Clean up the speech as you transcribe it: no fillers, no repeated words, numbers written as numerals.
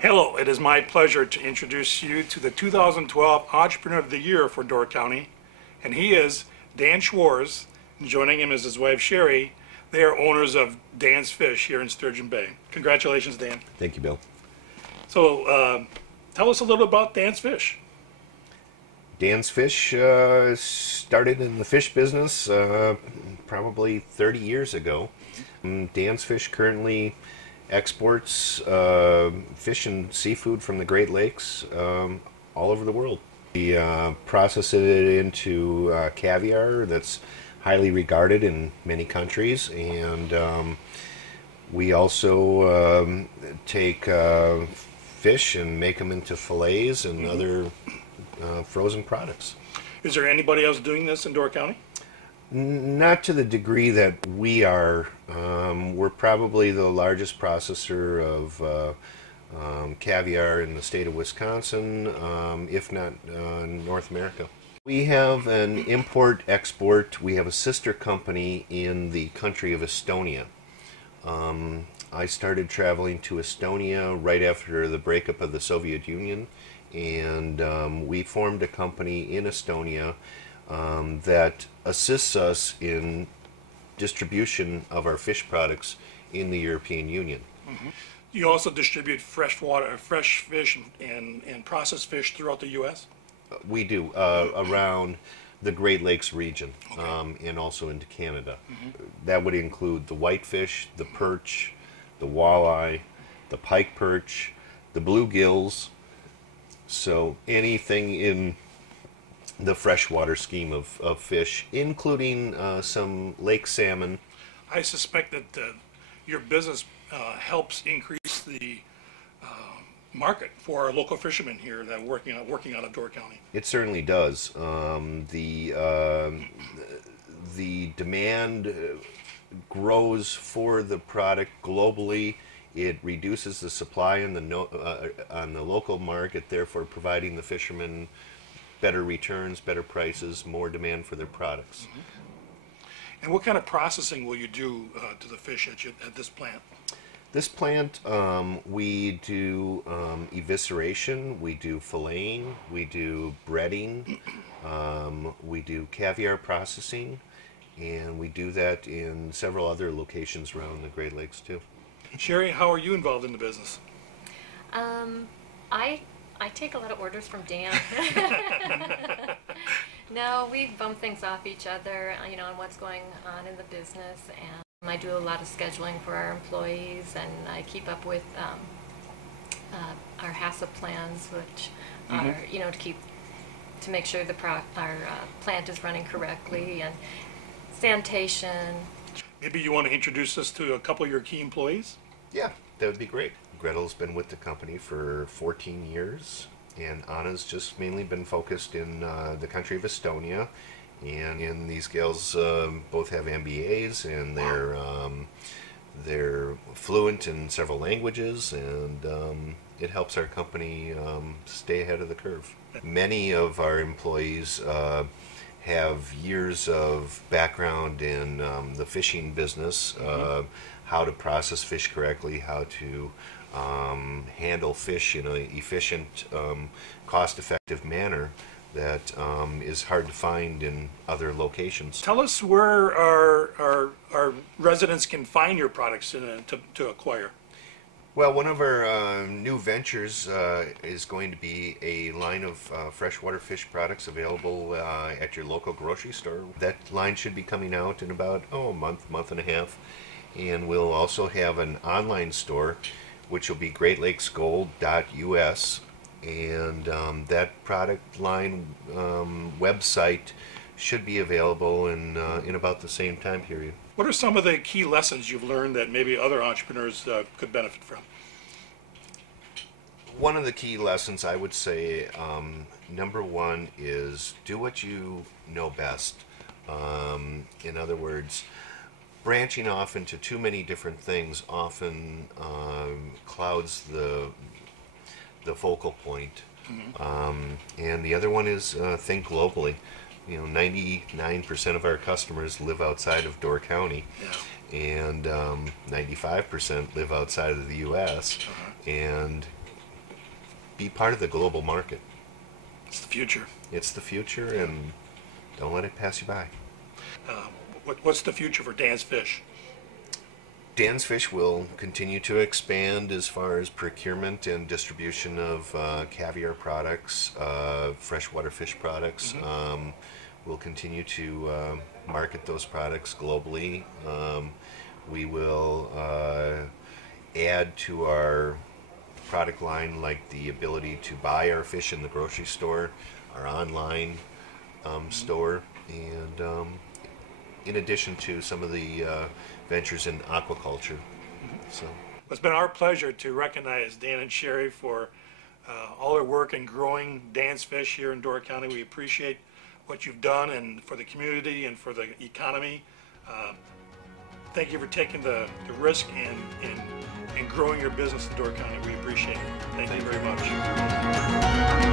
Hello, it is my pleasure to introduce you to the 2012 Entrepreneur of the Year for Door County, and he is Dan Schwarz, and joining him is his wife Sherry. They are owners of Dan's Fish here in Sturgeon Bay. Congratulations, Dan. Thank you, Bill. So, tell us a little about Dan's Fish. Dan's Fish started in the fish business probably 30 years ago. Dan's Fish currently exports fish and seafood from the Great Lakes all over the world. We process it into caviar that's highly regarded in many countries, and we also take fish and make them into fillets and other frozen products. Is there anybody else doing this in Door County? Not to the degree that we are. We're probably the largest processor of caviar in the state of Wisconsin, if not North America. We have an import-export. We have a sister company in the country of Estonia. I started traveling to Estonia right after the breakup of the Soviet Union, and we formed a company in Estonia that assists us in distribution of our fish products in the European Union. You also distribute fresh fish and processed fish throughout the U.S.? We do, around the Great Lakes region, and also into Canada. That would include the whitefish, the perch, the walleye, the pike perch, the bluegills. So anything in the freshwater scheme of fish, including some lake salmon. I suspect that your business helps increase the market for our local fishermen here that are working out of Door County. It certainly does. The demand grows for the product globally. It reduces the supply on the local market, therefore providing the fishermen better returns, better prices, more demand for their products. And what kind of processing will you do to the fish at this plant? This plant, we do evisceration, we do filleting, we do breading, we do caviar processing, and we do that in several other locations around the Great Lakes too. Sherry, how are you involved in the business? I take a lot of orders from Dan. No, we bump things off each other, on what's going on in the business, and I do a lot of scheduling for our employees, and I keep up with our HACCP plans, which are, to make sure our plant is running correctly, and sanitation. Maybe you want to introduce us to a couple of your key employees? Yeah, that would be great. Gretel's been with the company for 14 years, and Anna's just mainly been focused in the country of Estonia. And these gals both have MBAs, and they're fluent in several languages, and it helps our company stay ahead of the curve. Many of our employees have years of background in the fishing business, how to process fish correctly, how to handle fish in an efficient, cost-effective manner that is hard to find in other locations. Tell us where our residents can find your products to acquire. Well, one of our new ventures is going to be a line of freshwater fish products available at your local grocery store. That line should be coming out in about a month and a half. And we'll also have an online store, which will be greatlakesgold.us. And that product line website should be available in about the same time period. What are some of the key lessons you've learned that maybe other entrepreneurs could benefit from? One of the key lessons, I would say, number one is do what you know best. In other words, branching off into too many different things often clouds the focal point. And the other one is think globally. 99% of our customers live outside of Door County, and 95% live outside of the U.S. And be part of the global market. It's the future. It's the future, and don't let it pass you by. What's the future for Dan's Fish? Dan's Fish will continue to expand as far as procurement and distribution of caviar products, freshwater fish products. We'll continue to market those products globally. We will add to our product line, like the ability to buy our fish in the grocery store, our online store, and in addition to some of the ventures in aquaculture. So It's been our pleasure to recognize Dan and Sherry for all their work in growing Dan's Fish here in Door County. We appreciate what you've done and for the community and for the economy. Thank you for taking the risk and growing your business in Door County. We appreciate it. Thank you very much.